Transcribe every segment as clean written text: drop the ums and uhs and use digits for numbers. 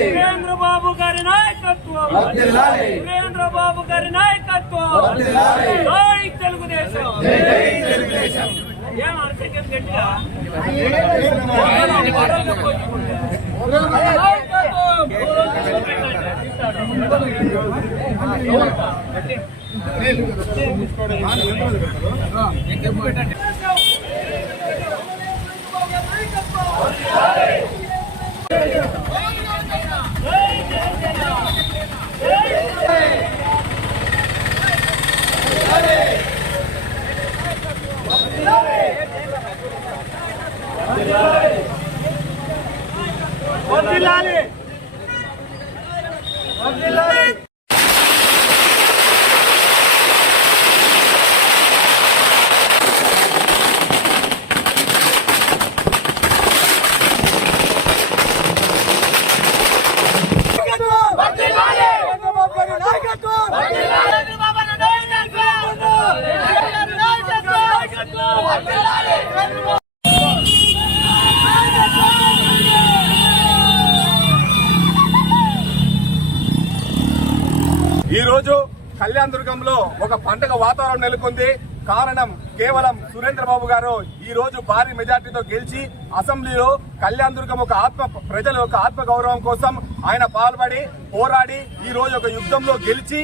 సురేంద్ర బాబు గారి నాయకత్వం, సురేంద్ర బాబు గారి నాయకత్వం. జై తెలుగుదేశం. ఏం అర్థం గట్టిగా ఈ రోజు కళ్యాణ్ దుర్గంలో ఒక పండుగ వాతావరణం నెలకొంది. కారణం కేవలం సురేంద్ర బాబు గారు ఈ రోజు భారీ మెజార్టీతో గెలిచి అసెంబ్లీలో కళ్యాణ్ దుర్గం ప్రజల యొక్క ఆత్మ గౌరవం కోసం ఆయన పాల్పడి పోరాడి ఈ రోజు ఒక యుద్ధంలో గెలిచి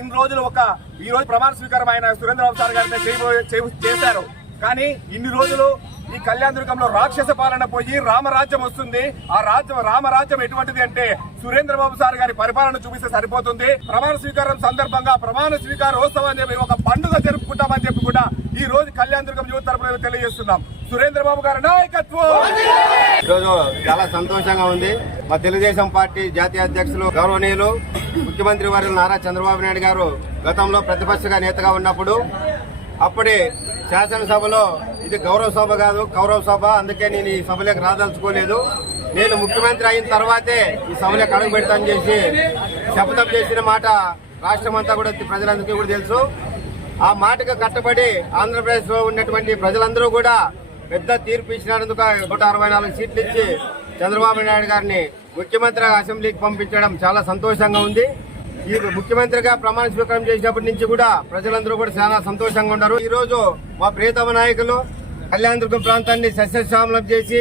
ఇన్ని రోజులు ఈ రోజు ప్రమాణ స్వీకారం ఆయన సురేంద్ర బాబు సార్ గారితో చేశారు. కానీ ఇన్ని రోజులు ఈ కళ్యాణ్ దుర్గంలో రాక్షస పాలన పోయి రామరాజ్యం వస్తుంది. ఆ రామరాజ్యం ఎటువంటిది అంటే సురేంద్ర బాబు సార్ గారి పరిపాలన చూపిస్తే సరిపోతుంది. ప్రమాణ స్వీకారం సందర్భంగా ప్రమాణ స్వీకారోత్సవం అని చెప్పి ఒక పండుగ జరుపుకుంటామని చెప్పి కూడా ఈ రోజు కళ్యాణ్ దుర్గం యువత తరపున తెలియజేస్తున్నాం. సురేంద్ర బాబు గారి నాయకత్వం. ఈరోజు చాలా సంతోషంగా ఉంది. మా తెలుగుదేశం పార్టీ జాతీయ అధ్యక్షులు గౌరవనీయులు ముఖ్యమంత్రి వర్యులు నారా చంద్రబాబు నాయుడు గారు గతంలో ప్రతిపక్ష నేతగా ఉన్నప్పుడు అప్పుడే శాసనసభలో ఇది గౌరవ సభ కాదు కౌరవ సభ, అందుకే నేను ఈ సభలోకి రాదలుచుకోలేదు, నేను ముఖ్యమంత్రి అయిన తర్వాతే ఈ సభలోకి అడుగు పెడతానని చేసి శపథం చేసిన మాట రాష్ట్రం అంతా కూడా ప్రజలందరికీ కూడా తెలుసు. ఆ మాటకు కట్టబడి ఆంధ్రప్రదేశ్ లో ఉన్నటువంటి ప్రజలందరూ కూడా పెద్ద తీర్పు ఇచ్చినందుకు 164 సీట్లు ఇచ్చి చంద్రబాబు నాయుడు గారిని ముఖ్యమంత్రిగా అసెంబ్లీకి పంపించడం చాలా సంతోషంగా ఉంది. ఈ ముఖ్యమంత్రిగా ప్రమాణ స్వీకారం చేసినప్పటి నుంచి కూడా ప్రజలందరూ కూడా చాలా సంతోషంగా ఉన్నారు. ఈ రోజు మా ప్రియతమ నాయకులు కళ్యాణ్ దుర్గం ప్రాంతాన్ని సస్యశ్యామలం చేసి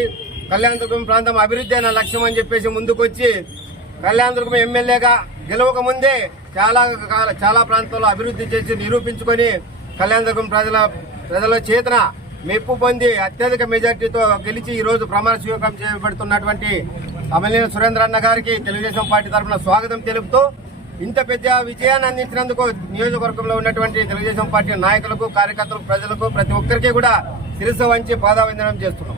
కళ్యాణ్ దుర్గం ప్రాంతం అభివృద్ధి అయిన లక్ష్యం అని చెప్పేసి ముందుకొచ్చి కళ్యాణ్ దుర్గం ఎమ్మెల్యేగా గెలవక ముందే చాలా ప్రాంతాల్లో అభివృద్ధి చేసి నిరూపించుకొని కళ్యాణ్ దుర్గం ప్రజల చేతన మెప్పు పొంది అత్యధిక మెజార్టీతో గెలిచి ఈ రోజు ప్రమాణ స్వీకారం చేయబడుతున్నటువంటి అమలేని సురేంద్ర అన్న గారికి తెలుగుదేశం పార్టీ తరఫున స్వాగతం తెలుపుతూ ఇంత పెద్ద విజయాన్ని అందించినందుకు నియోజకవర్గంలో ఉన్నటువంటి తెలుగుదేశం పార్టీ నాయకులకు, కార్యకర్తలకు, ప్రజలకు ప్రతి ఒక్కరికి కూడా శిరస్సు వంచి పాదావందనం చేస్తున్నాం.